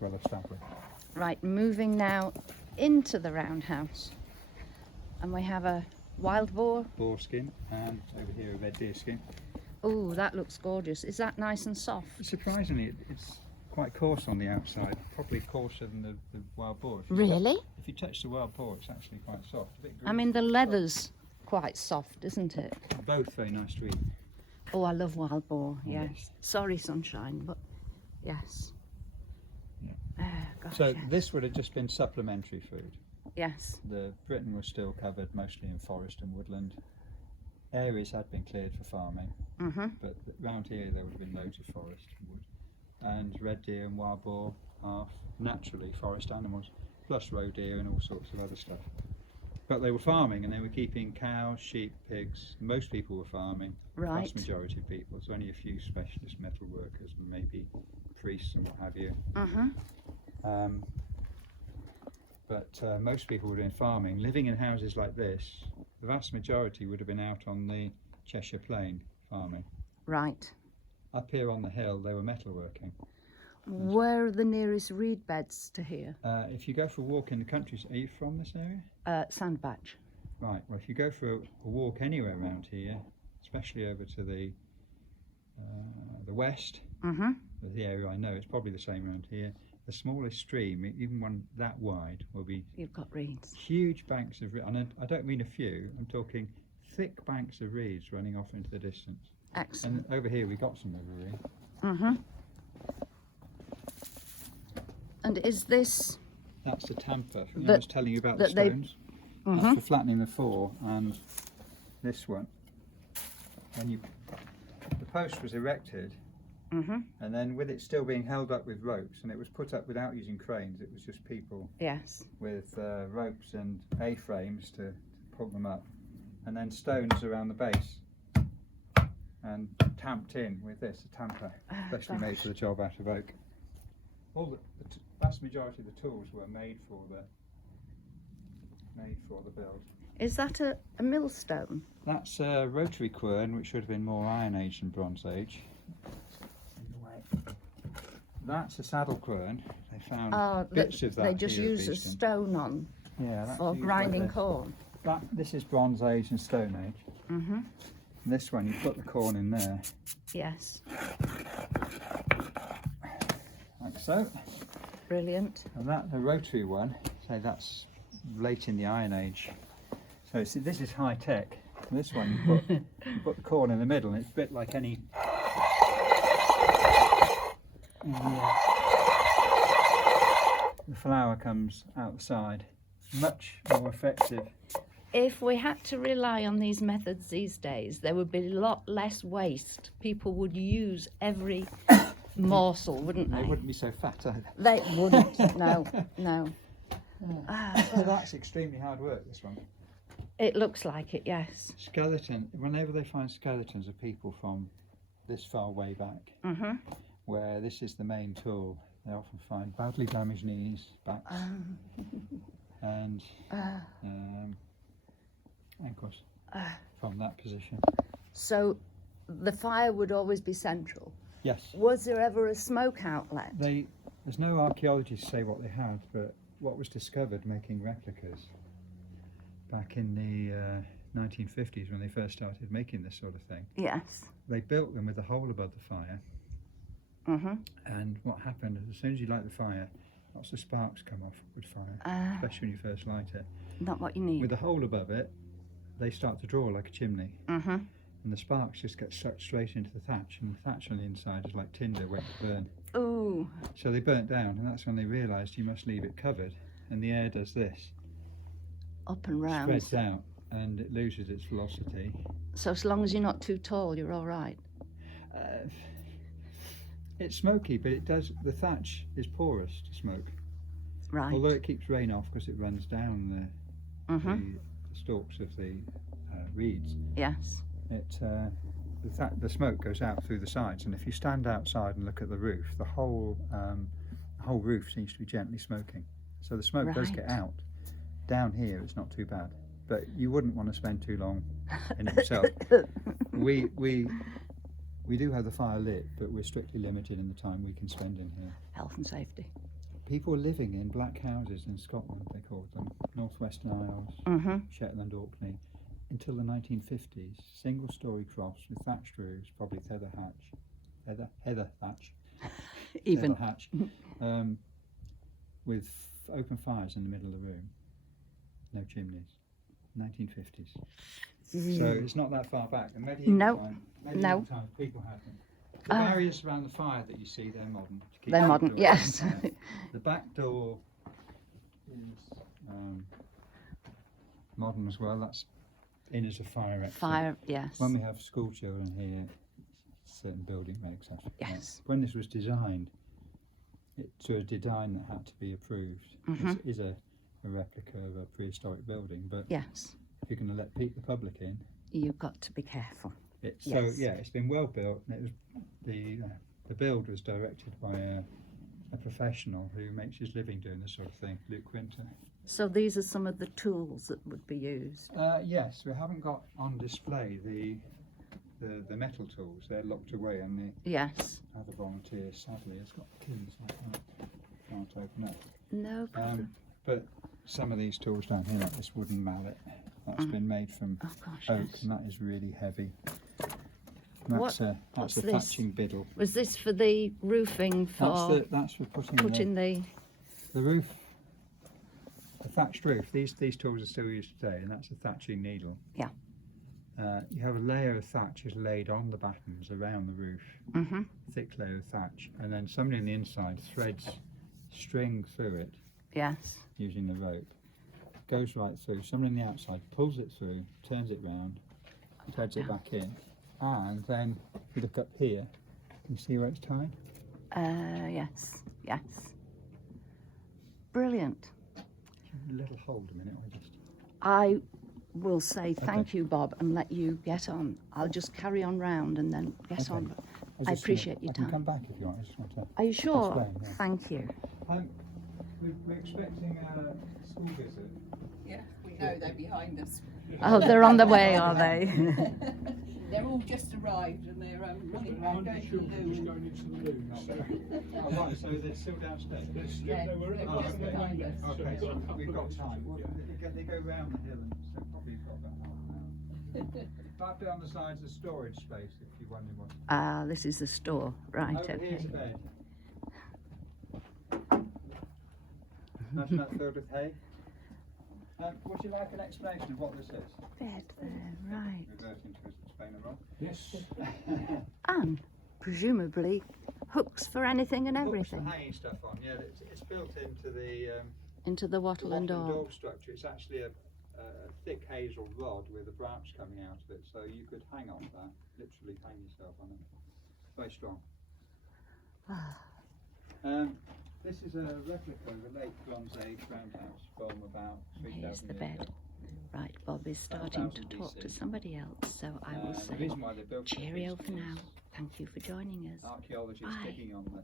much well established. Right, moving now into the roundhouse. And we have a wild boar. Boar skin, and over here a red deer skin. Oh, that looks gorgeous. Is that nice and soft? Surprisingly, it's quite coarse on the outside, probably coarser than the wild boar. Really? If you touch the wild boar, it's actually quite soft. A bit I mean, the leather's quite soft, isn't it? both very nice to eat. Oh, I love wild boar, Oh, yes. yes. Sorry, sunshine, but yes. Yeah. Gosh, So yes. this would have just been supplementary food. Yes. Britain was still covered mostly in forest and woodland. Areas had been cleared for farming, but around here there would have been loads of forest and wood. And red deer and wild boar are naturally forest animals, plus roe deer and all sorts of other stuff. But they were farming, and they were keeping cows, sheep, pigs. Most people were farming. Right. Vast majority of people. There's only a few specialist metal workers and maybe priests and what have you. But most people were doing farming, living in houses like this. The vast majority would have been out on the Cheshire Plain farming. Right. Up here on the hill, they were metalworking. Where are the nearest reed beds to here? If you go for a walk in the country, are you from this area? Sandbach. Right. Well, if you go for a walk anywhere around here, especially over to the west, the area I know, it's probably the same around here. The smallest stream, even one that wide, will be You've got reeds. huge banks of reeds, and I don't mean a few, I'm talking thick banks of reeds running off into the distance. Excellent. And over here we got some river reed. And is this... That's the tamper. I was telling you about the they- stones. That's for flattening the fore, and this one. The post was erected, and then with it still being held up with ropes, and it was put up without using cranes, it was just people Yes. with ropes and A-frames to pull them up, and then stones around the base, and tamped in with this, a tamper, especially made for the job out of oak. All the vast majority of the tools were made for the build. Is that a millstone? That's a rotary quern, which should have been more Iron Age than Bronze Age. That's a saddle quern. They found bits of that. They just here at use a Beeston. stone on that's for used grinding like this. corn. This is Bronze Age and Stone Age. And this one, you put the corn in there, Yes. like so. Brilliant. And the rotary one, so that's late in the Iron Age. So see, this is high tech. This one, you put the corn in the middle, and it's a bit like any. The flour comes out the side. Much more effective. If we had to rely on these methods these days, there would be a lot less waste. People would use every morsel, wouldn't they? They wouldn't be so fat either. They wouldn't. No, no. Oh, that's extremely hard work, this one. It looks like it, yes. Skeleton, whenever they find skeletons of people from this far way back, where this is the main tool, they often find badly damaged knees, backs, and ankles from that position. So the fire would always be central. Yes. Was there ever a smoke outlet? There's no archaeologists to say what they had, but what was discovered making replicas back in the 1950s when they first started making this sort of thing. Yes. They built them with a hole above the fire. And what happened is, as soon as you light the fire, lots of sparks come off with fire, especially when you first light it. Not what you need. With a hole above it, they start to draw like a chimney. And the sparks just get sucked straight into the thatch, and the thatch on the inside is like tinder wet to burn. Ooh. So they burnt down, and that's when they realised you must leave it covered, and the air does this. Up and round. Spreads out, and it loses its velocity. So as long as you're not too tall, you're all right. It's smoky, but the thatch is porous to smoke. Right. Although it keeps rain off because it runs down the stalks of the reeds. Yes. The smoke goes out through the sides, and if you stand outside and look at the roof, the whole roof seems to be gently smoking. So the smoke does get out. Down here, it's not too bad, but you wouldn't want to spend too long in it yourself. We do have the fire lit, but we're strictly limited in the time we can spend in here. Health and safety. people were living in black houses in Scotland, they called them, Northwestern Isles, Shetland, Orkney, until the 1950s. Single story cross with thatched roofs, probably heather thatch, Even. heather hatch, with open fires in the middle of the room, no chimneys. 1950s. So it's not that far back. And medieval times people had them. The barriers around the fire that you see, they're modern. To keep They're the modern, door yes. open. The back door is modern as well. That's in as a fire exit. Fire, yes. When we have school children here, certain building regs have to be met. Yes. When this was designed, it's a design that had to be approved. It is a replica of a prehistoric building, but Yes. if you're going to let the public in, You've got to be careful. so yeah, it's been well built, and it was the build was directed by a professional who makes his living doing this sort of thing, Luke Quinter. So these are some of the tools that would be used. Yes, we haven't got on display the metal tools. They're locked away, and the Yes. other volunteer sadly has got keys like that, can't open up. No problem. But some of these tools down here, like this wooden mallet, that's been made from Oh gosh, oak, yes. and that is really heavy. And What's that's a this? thatching biddle. Was this for the roofing for That's for putting the the roof, the thatched roof. These tools are still used today, and that's a thatching needle. Yeah. You have a layer of thatch is laid on the battens around the roof, thick layer of thatch, and then somebody on the inside threads string through it Yes. using the rope. Goes right through. Somebody on the outside pulls it through, turns it round, threads it back in, and then if you look up here, can you see where it's tied? Yes. Yes. Brilliant. A little hold a minute. I will say thank you, Bob, and let you get on. I'll just carry on round and then get on. I appreciate your I can time. come back if you want. I just want to. Are you sure? explain, yeah. Thank you. We're expecting a school visit. Yeah, we know they're behind us. Oh, they're on the way, are they? They're all just arrived and they're running around going to the loo. Oh, right, so they're still downstairs. Yeah, they're just behind us. Okay, so we've got time. Well, they go round the hill, and so probably got about half an hour. That bit on the side's a storage space, if you're wondering what. Ah, this is the store. Right, Over here's okay. a bed. Imagine that filled with hay. Would you like an explanation of what this is? Bed there, right. Reverting to his explainer role. Yes. And presumably hooks for anything and Hooks everything. for hanging stuff on. Yeah, it's built into the Into the wattle and wattle daub. structure. It's actually a thick hazel rod with a branch coming out of it, so you could hang on that, literally hang yourself on it. Very strong. This is a replica of a late Bronze Age roundhouse from about 3,000 Here's the years bed. ago. Right, Bob is starting to 1000 talk to BC. somebody else, so I will The say reason why they built it cheerio is for now. Thank you for joining us. archaeologists Bye. digging on the